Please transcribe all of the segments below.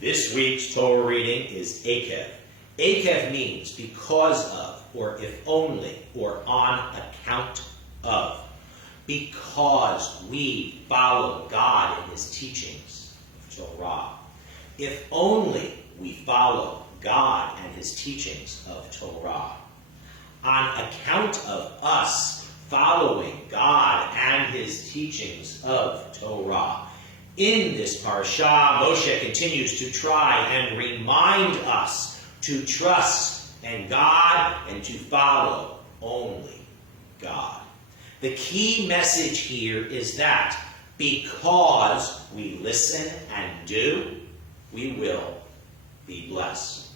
This week's Torah reading is Eikev. Eikev means because of, or if only, or on account of. Because we follow God in his teachings of Torah. If only we follow God and his teachings of Torah. On account of us following God and his teachings of Torah. In this parsha, Moshe continues to try and remind us to trust in God and to follow only God. The key message here is that because we listen and do, we will be blessed.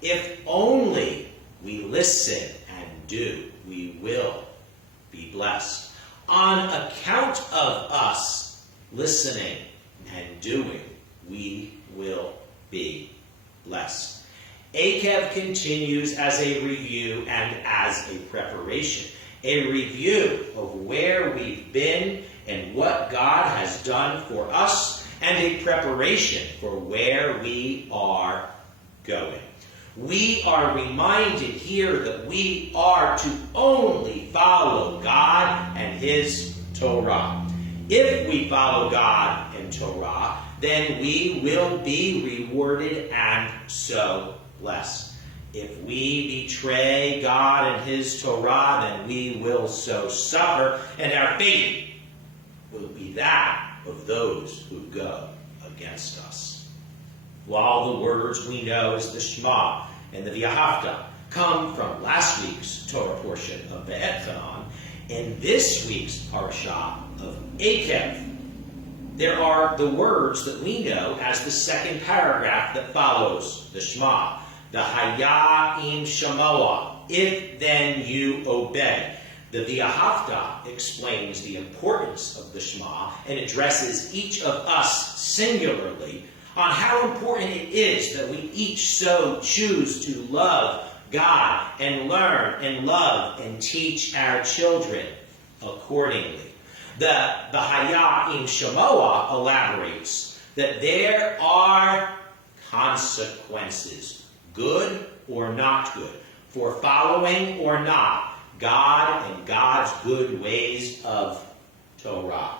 If only we listen and do, we will be blessed. On account of us listening and doing, we will be blessed. Eikev continues as a review and as a preparation. A review of where we've been and what God has done for us, and a preparation for where we are going. We are reminded here that we are to only follow God and his Torah. If we follow God and Torah, then we will be rewarded and so blessed. If we betray God and his Torah, then we will so suffer, and our fate will be that of those who go against us. While the words we know as the Shema and the V'ahavta come from last week's Torah portion of Eikev, in this week's parsha of Eikev, there are the words that we know as the second paragraph that follows the Shema. The Haya im Shamoa, if then you obey. The V'ahavta explains the importance of the Shema and addresses each of us singularly on how important it is that we each so choose to love God and learn and love and teach our children accordingly. The Haya im Shamoa elaborates that there are consequences, good or not good, for following or not God and God's good ways of Torah.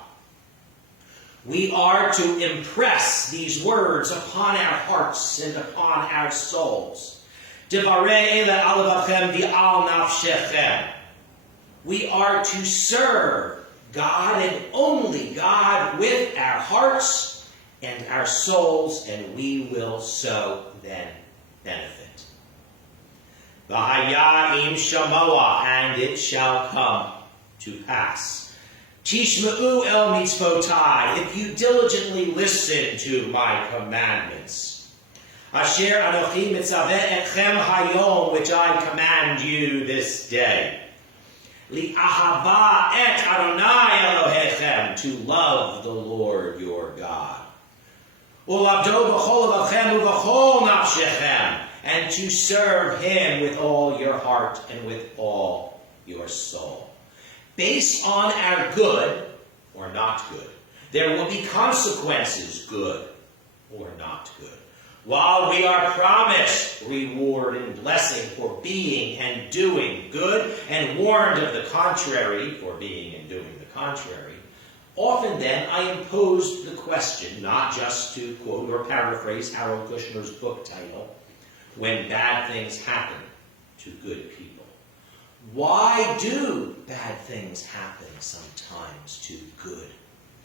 We are to impress these words upon our hearts and upon our souls. Devarei le'alavachem v'al nafshechem. We are to serve God and only God with our hearts and our souls, and we will so then benefit. V'haya im shamoa, and it shall come to pass. Tishma'u el mitzvotai, if you diligently listen to my commandments. Asher anochi mitzaveh etchem hayom, which I command you this day. Li'ahava et Adonai Elohechem, to love the Lord your God. U'lavdo b'chol levavchem u'b'chol nafshechem, and to serve him with all your heart and with all your soul. Based on our good or not good, there will be consequences, good or not good. While we are promised reward and blessing for being and doing good, and warned of the contrary for being and doing the contrary, often then I impose the question, not just to quote or paraphrase Harold Kushner's book title, when bad things happen to good people. Why do bad things happen sometimes to good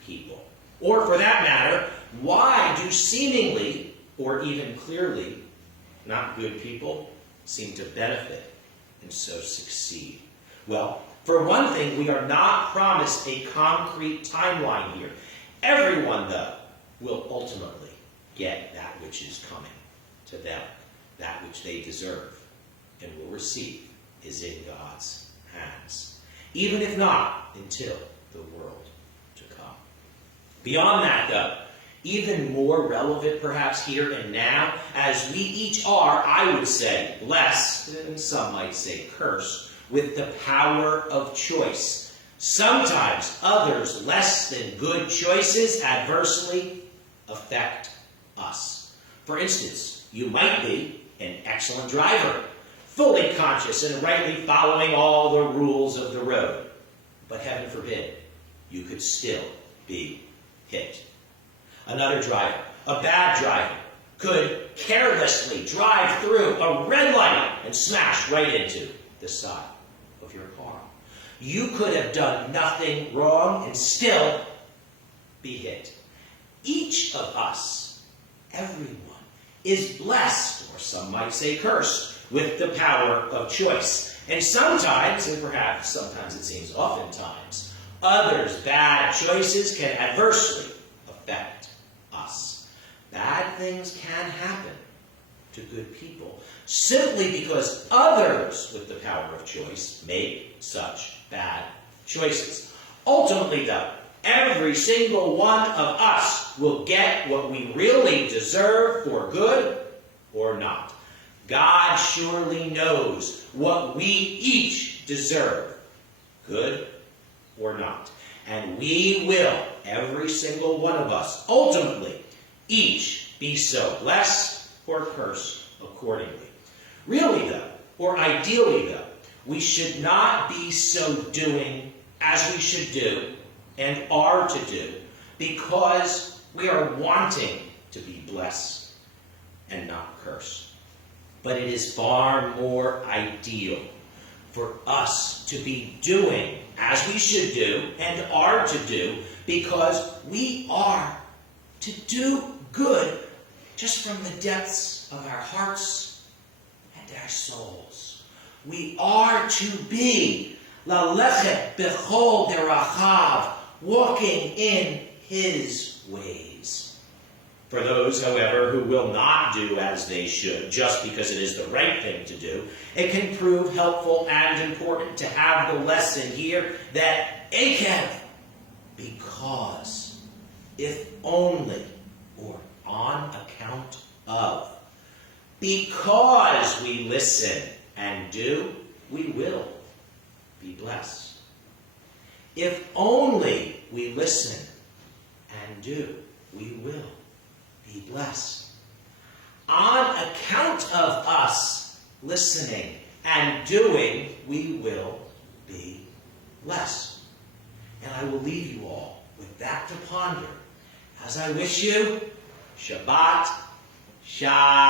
people? Or for that matter, why do seemingly, or even clearly, not good people seem to benefit and so succeed? Well, for one thing, we are not promised a concrete timeline here. Everyone, though, will ultimately get that which is coming to them. That which they deserve and will receive is in God's hands, even if not until the world to come. Beyond that, though, even more relevant perhaps here and now, as we each are, I would say, blessed, and some might say cursed, with the power of choice. Sometimes others' less than good choices adversely affect us. For instance, you might be an excellent driver, fully conscious and rightly following all the rules of the road. But heaven forbid, you could still be hit. Another driver, a bad driver, could carelessly drive through a red light and smash right into the side of your car. You could have done nothing wrong and still be hit. Each of us, everyone, is blessed, or some might say cursed, with the power of choice. And sometimes, and perhaps sometimes it seems oftentimes, others' bad choices can adversely affect us. Bad things can happen to good people simply because others with the power of choice make such bad choices. Ultimately, though, every single one of us will get what we really deserve for good or not. God surely knows what we each deserve, good or not. And we will, every single one of us, ultimately, each be so blessed or cursed accordingly. Really, though, or ideally, though, we should not be so doing as we should do and are to do because we are wanting to be blessed and not cursed. But it is far more ideal for us to be doing as we should do and are to do because we are to do good just from the depths of our hearts and our souls. We are to be lalechet bechol derachav, walking in his ways. For those, however, who will not do as they should, just because it is the right thing to do, it can prove helpful and important to have the lesson here that Eikev, because, if only, or on account of, because we listen and do, we will be blessed. If only we listen and do, we will be blessed. On account of us listening and doing, we will be blessed. And I will leave you all with that to ponder as I wish you Shabbat Shalom.